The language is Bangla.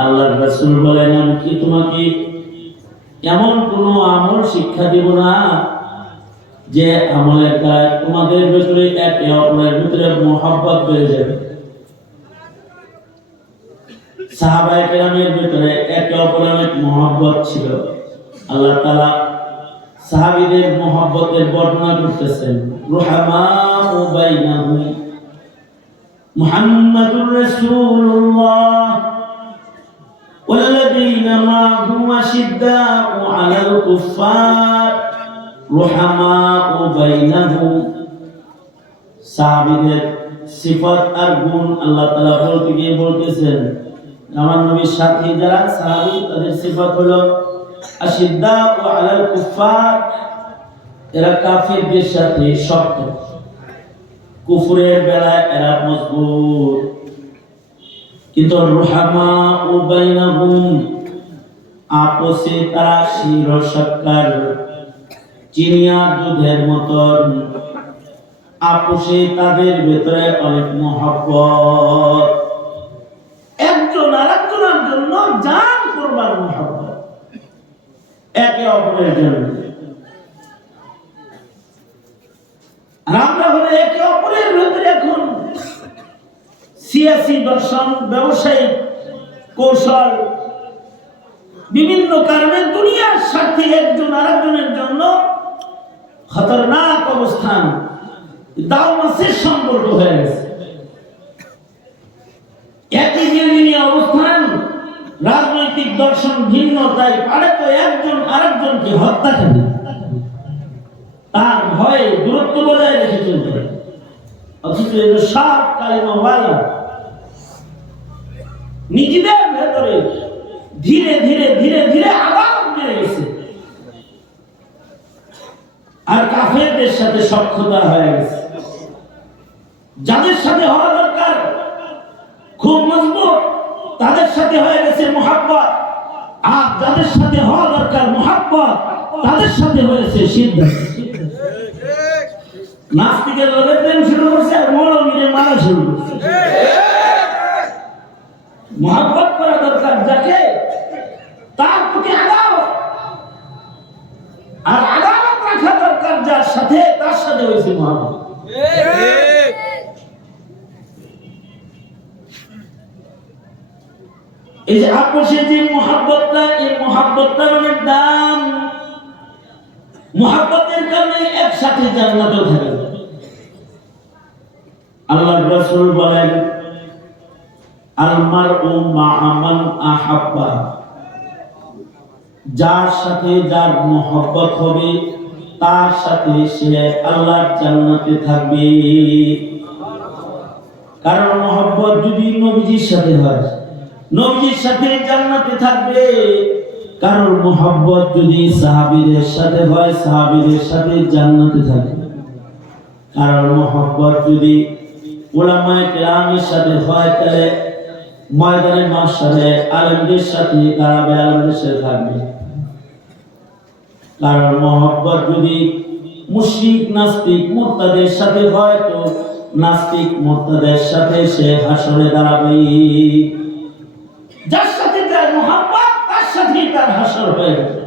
আল্লাহর রাসূল বলেন, আমি কি তোমাকে এমন কোন আমল শিক্ষা দিব না যে আমলের দ্বারা তোমাদের ভিতরে একে অপরের ভিতরে মহব্বত বেড়ে যাবে। সাহাবায়ে কেরামের ভিতরে একে অপরের অনেক মহব্বত ছিল। আল্লাহ তাআলা সাহাবীদের মহব্বতের বর্ণনা করতেছেন, রুহামাউ বাইনাহুম মুহাম্মাদুর রাসূলুল্লাহ والذين معه أشداء على الكفار رحماء بينهم। সাহাবীদের সিফাত আর গুণ আল্লাহ তাআলা বলতে গিয়ে বলতেছেন, আমার নবীর সাথী যারা সাহাবী তাদের সিফাত হলো আশিদ্দাউ আলাল কুফার, এরা কাফিরদের সাথে শক্ত, কুফরের বেলায় এরা মজবুত। কিন্তু রুহামাউ বাইনাহুম, আপসে তারা শির শক্কর, চিনিয়া দুধের মতন। আপসে তাদের ভিতরে অনেক মহব্বত, একজন আরেকজনের জন্য জান করবার মহব্বত, একে অপরের জন্য। আর আমরা হলে একে অপরের ভিতরে এখন সিয়াসি দর্শন, ব্যবসায়িক কৌশল, বিভিন্ন কারণে দুনিয়ার স্বার্থে একজন আরেকজনের জন্য খতরনাক অবস্থান, দাওমাসের সম্পর্ক হয়ে গেছে। একই দিনে অবস্থান, রাজনৈতিক দর্শন ভিন্ন, তাই পারে তো একজন আরেকজনকে হত্যা করে তার ভয়ে দূরত্ব বজায় রেখে চলতে হবে। অথচ সব কালিমাওয়ালা নিজেদের ভেতরে ধীরে ধীরে ধীরে ধীরে আদালত বেড়ে গেছে, আর কাফেরদের সাথে সখ্যতা হয়ে গেছে। যাদের সাথে হওয়া দরকার খুব মজবুত, তাদের সাথে হয়ে গেছে মুহাব্বত, আর যাদের সাথে হওয়া দরকার মুহাব্বত, তাদের সাথে হয়েছে সিদ্ধান্ত। নাস্তিকের লোকের প্রেম শুরু করছে, আর মৌলবীদের মারা শুরু করছে। মুহাব্বত করা দরকার যাকে, তার প্রতি আদালত, আর আদালত রাখা দরকার যার সাথে, তার সাথে হয়েছে মুহাব্বত। এই যে আপসে যে মুহাব্বতটা, এই মুহাব্বতটা অনেক দাম। মুহাব্বতের কারণে একসাথে জান্নাতে থাকা যায়। আল্লাহর রাসূল বলেন, আল মারউ মা'a মান আহাব্বা, যার সাথে যার মুহাব্বত হবে তার সাথে সে আল্লাহর জান্নাতে থাকবে। কারণ মুহাব্বত যদি নবীজির সাথে হয়, নবীজির সাথে জান্নাতে থাকবে। কারণ মুহাব্বত যদি সাহাবীদের সাথে হয়, সাহাবীদের সাথে জান্নাতে থাকবে। কারণ মুহাব্বত যদি উলামায়ে কেরামের সাথে হয়, তাহলে ময়দানে মাহশারে আলেমদের সাথে দাঁড়াবে, আলেমদের সাথে থাকবে। কারণ মুহাব্বত যদি মুশরিক নাস্তিক মুরতাদের সাথে হয়, তো নাস্তিক মুরতাদের সাথে সে হাসরে দাঁড়াবে। যার সাথে তার মুহাব্বত, তার সাথে তার হাসর হয়ে যাবে।